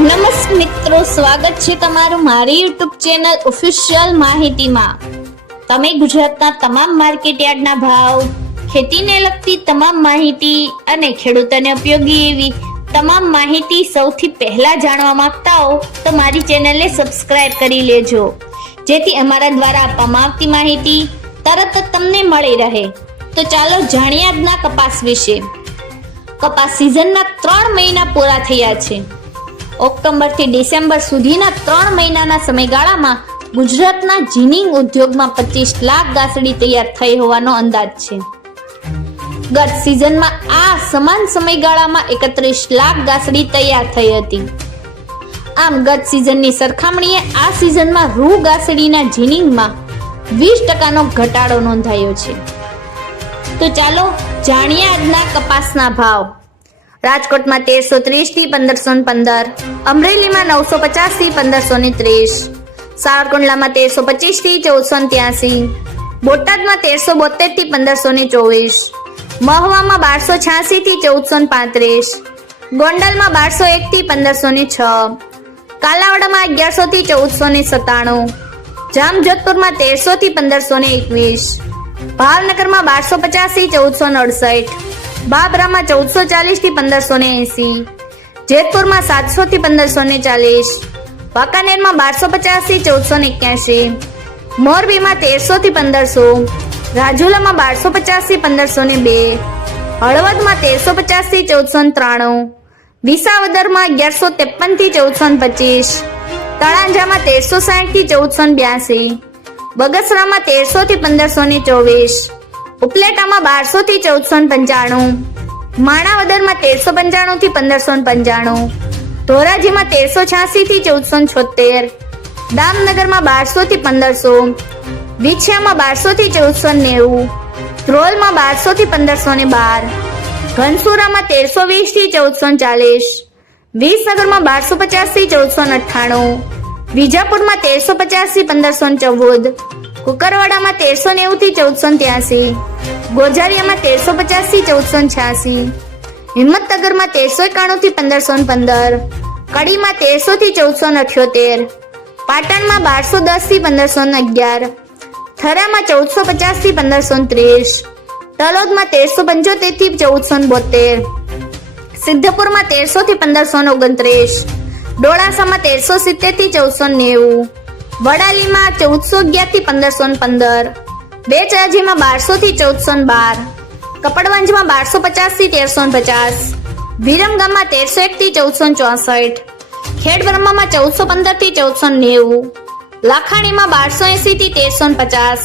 નમસ્કાર મિત્રો, સ્વાગત છે તમારું મારી યુટ્યુબ ચેનલ ઓફિશિયલ માહિતીમાં। તમે ગુજરાતના તમામ માર્કેટ યાર્ડના ભાવ, ખેતીને લગતી તમામ માહિતી અને ખેડૂતોને ઉપયોગી એવી તમામ માહિતી સૌથી પહેલા જાણવા માંગતા હો તો મારી ચેનલને સબસ્ક્રાઇબ કરી લેજો, જેથી અમારા દ્વારા આપવામાં આવતી માહિતી તરત જ તમને મળી રહે। તો ચાલો જાણીએ આજના કપાસ વિશે। કપાસ સિઝનના 3 મહિના પૂરા થયા છે। ઓક્ટોબર થી ડિસેમ્બર સુધીના 3 મહિનાના સમયગાળામાં ગુજરાતના જીનિંગ ઉદ્યોગમાં 25 લાખ ગાંસડી તૈયાર થઈ હોવાનો અંદાજ છે। ગત સિઝનમાં આ સમાન સમયગાળામાં 31 લાખ ગાંસડી તૈયાર થઈ હતી। આમ ગત સિઝનની સરખામણીએ આ સિઝનમાં રૂ ગાંસડીના જીનિંગમાં 20% ઘટાડો નોંધાયો છે। તો ચાલો જાણીએ આજના કપાસના ભાવ। રાજકોટમાં 1330 થી 1515, અમરેલીમાં 950 થી 1530, સાવરકુંડલામાં 1325 થી 1483, બોટાદમાં 1372 થી 1524, મહવામાં 1286 થી 1435, ગોંડલમાં 1201 થી 1506, કાલાવડામાં 1100 થી 1497, જામજોધપુરમાં 1300 થી 1521, ભાવનગરમાં 1250 થી 1468, બાબરામાં 1440 થી 1580, જેતપુરમાં 700 થી 1540, વાંકાનેરમાં 1250 થી 1481, મોરબીમાં 1300 થી 1500, રાજુલામાં 1250 થી 1502, હળવદમાં 1350 થી 1493, વિસાવદરમાં 1153 થી 1425, તળાંજામાં 1360 થી 1482, બગસરામાં 1300 થી 1524, ઉપલેટામાં 1200 થી 1495, માણાવદરમાં 1395 થી 1595, ધોરાજીમાં 1386 થી 1476, દામનગરમાં 1200 થી 1500, વિછિયામાં 1200 થી 1490, ધ્રોલમાં 1200 થી 1512, ઘનસુરામાં 1320 થી 1440, વિસનગરમાં 1250 થી 1498, વિજાપુરમાં 1350 થી 1514, કુકરવાડામાં 1390 થી 1483, ગોઝારિયામાં 1350 થી 1486, હિંમતનગરમાં 1391 થી 1515, કડીમાં 1300 થી 1478, પાટણમાં 1210 થી 1511, થરામાં 1450 થી 1530, તલોદમાં 1375 થી 1472, સિદ્ધપુરમાં 1300 થી 1529, ડોળાસામાં 1370 થી 1490, વડાલીમાં 1411 થી 1515, બેચરાજીમાં 1200 થી 1412, કપડવંજમાં 1250 થી 1350, વિરમગામમાં 1301 થી 1464, ખેડબ્રહ્મામાં 1415 થી 1490, લાખાણીમાં 1280 થી 1350,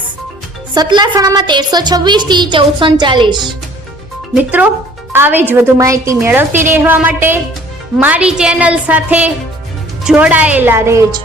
સતલાસણામાં 1326 થી 1440। મિત્રો, આવી જ વધુ માહિતી મેળવતી રહેવા માટે મારી ચેનલ સાથે જોડાયેલા રહેજો।